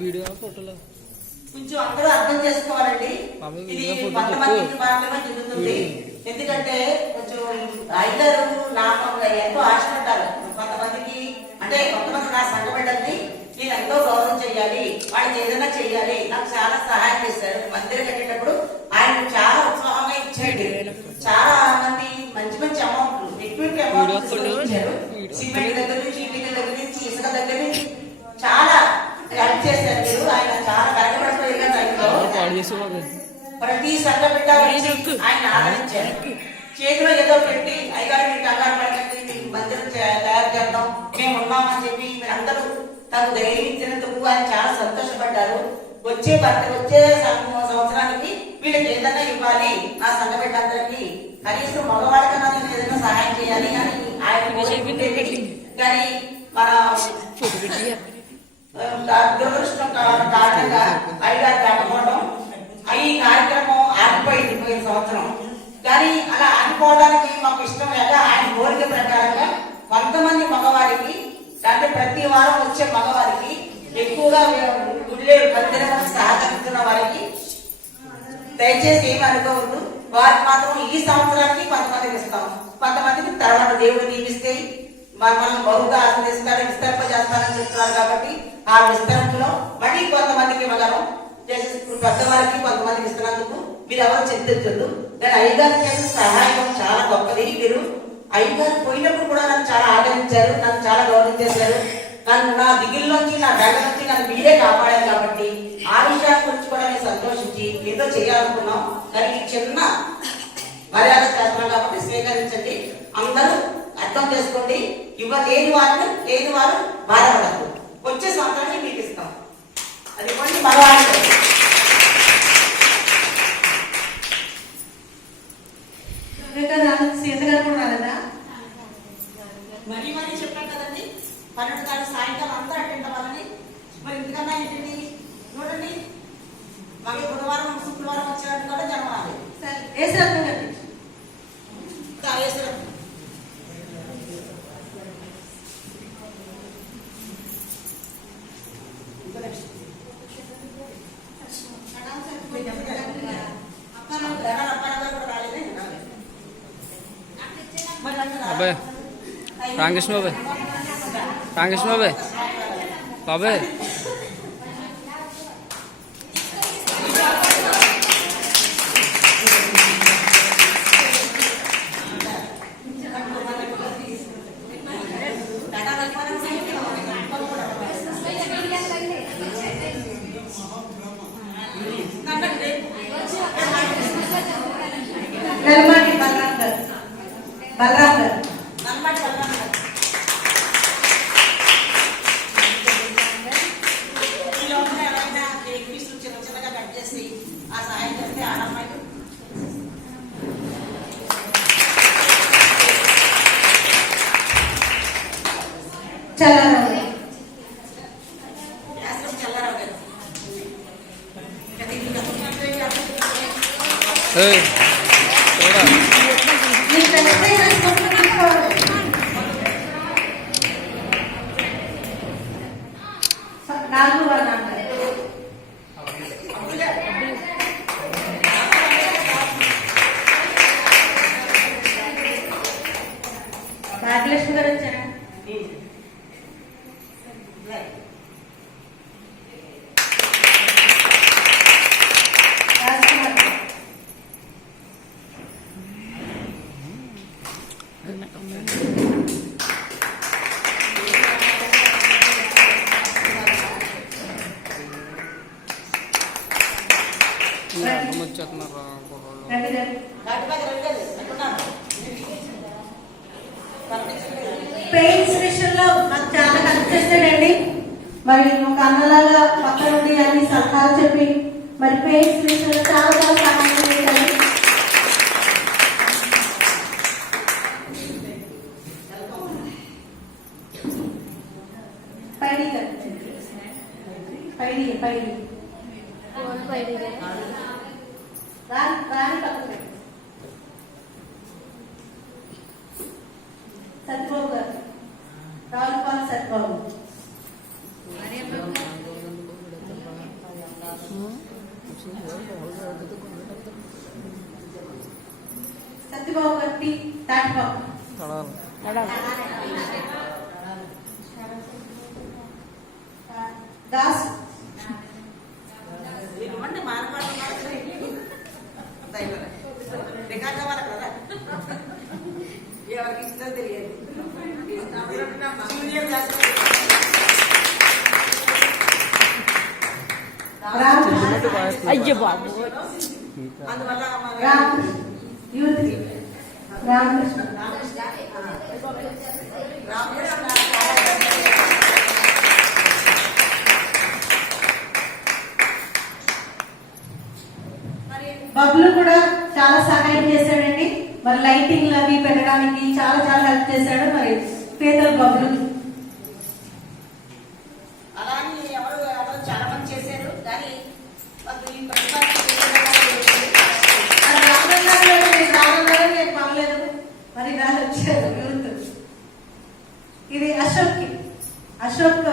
Video ఫోటోలో కొంచెం అందరూ అర్థం చేసుకోవాలండి. ఇది కొంతమంది మాత్రమే చెందుతుంది. ఎందుకంటే కొంచెం అయ్యారు నామంగా ఎంతో ఆశపడ్డారు. కొంతమందికి అంటే కొంతమంది నా సంఘ బిడ్డల్ని నేను ఎంతో గౌరవం చెయ్యాలి, వాళ్ళకి ఏదైనా చెయ్యాలి, నాకు చాలా సహాయం చేశారు. మందిరం కట్టేటప్పుడు ఆయన చాలా ఉత్సాహంగా ఇచ్చాడు. చాలా మంది మంచి మంచి అమౌంట్లు ఎక్కువ అమౌంట్ ఇచ్చారు. సిమెంట్ దగ్గర నుంచి, ఇటుక దగ్గర నుంచి, ఇసుక దగ్గర నుంచి చాలా హెల్ప్ చేశారు. మీరు ఆయన చాలా కరెక్ట్పడిపోయారు. ప్రతి సంఘ బిడ్డ ఆయన ఆదరించారు. చేతిలో ఏదో పెట్టి అయ్యగారు మీకు కంగారు పడకండి, మీకు మందిరం తయారు చేద్దాం, మేము ఉన్నామని చెప్పి మీరు అందరూ తను ధైర్యం ఇచ్చినందుకు ఆయన చాలా సంతోషపడ్డారు. వచ్చే సంవత్సరానికి వీళ్ళకి ఏదైనా ఇవ్వాలి, నా సంఘ బిడ్డలందరికీ కనీసం మగవాళ్ళకన్నా నేను ఏదైనా సహాయం చేయాలి అని ఆయన కానీ మన దురదృష్టం కారణంగా అయ్యగారు కాకపోవడం ఈ కార్యక్రమం ఆగిపోయింది పోయిన సంవత్సరం. కానీ అలా ఆగిపోవడానికి మాకు ఇష్టం లేక ఆయన కోరిక ప్రకారంగా కొంతమంది మగవారికి అంటే ప్రతి వారం వచ్చే మగవారికి ఎక్కువగా గుళ్ళే మందిరం సహకరిస్తున్న వారికి దయచేసి ఏమి అనుకోవద్దు. వారికి మాత్రం ఈ సంవత్సరానికి కొంతమందికి ఇస్తాం, కొంతమందికి తర్వాత దేవుడు నియమిస్తే మనం బహుగా ఆశ్రయిస్తారు, విస్తరింపజేస్తారని చెప్తున్నారు. కాబట్టి ఆ విస్తరింపులో మళ్ళీ కొంతమందికి ఇవ్వగలం. ఇప్పుడు పెద్దవారికి కొంతమందికి ఇస్తున్నందుకు మీరు ఎవరు చింతించద్దు. కానీ అయ్యగారు చేసిన సహాయం చాలా గొప్పది. మీరు అయ్యగారు పోయినప్పుడు కూడా నన్ను చాలా ఆదరించారు, నన్ను చాలా గౌరవించేశారు. నన్ను నా దిగుల్లోంచి, నా బెండ నుంచి నన్ను మీరే కాపాడారు. కాబట్టి ఆ విషయాల గురించి కూడా నేను సంతోషించి ఏదో చేయాలనుకున్నాం. కానీ ఈ చిన్న మర్యాద చేస్తున్నాం కాబట్టి స్వీకరించండి. అందరూ అర్థం చేసుకోండి. లేని వారు బాధపడద్దు. వచ్చే సంవత్సరాన్ని మీకు ఇస్తాం. అది కొన్ని మగవాళ్ళు సీత గారు కూడా రాలేదా? మరీ చెప్పాను కదండి, 12 తారీఖు సాయంకాలం అందరూ అటెండ్ అవ్వాలని. మరి ఇంతకన్నా ఏంటండి చూడండి, మళ్ళీ బుధవారం శుక్రవారం వచ్చేవాళ్ళు కూడా జరగాలి. వేసారండి అబ్బాయి రామకృష్ణ బాబాయ్ బాబాయ్ భాగ్యలక్ష్మి గారు వచ్చారా? పెయింట్స్ విషయంలో నాకు చాలా హెల్ప్ చేస్తాడండి. మరి ఒక అన్నలాగా పక్క నుండి అన్ని సలహాలు చెప్పి మరి పెయింట్స్ విషయంలో చాలా సహాయం చేశారు. సత్యబాబు గారు, రావులపాలెం సత్యబాబు, సత్యబాబు గట్టి తాటిబాబు దాస్ ఎవరికి ఇష్టం తెలియదు అయ్యో బాబు అందువల్ల రామకృష్ణ బబ్లు కూడా చాలా సహాయం చేశాడండి. మరి లైటింగ్ అవి పెట్టడానికి చాలా చాలా హెల్ప్ చేశాడు. మరి పేదల బబ్లు అలానే ఎవరు చాలా మంది చేశారు. కానీ నేను పర్లేదు మరి వచ్చారు యూత్. ఇది అశోక్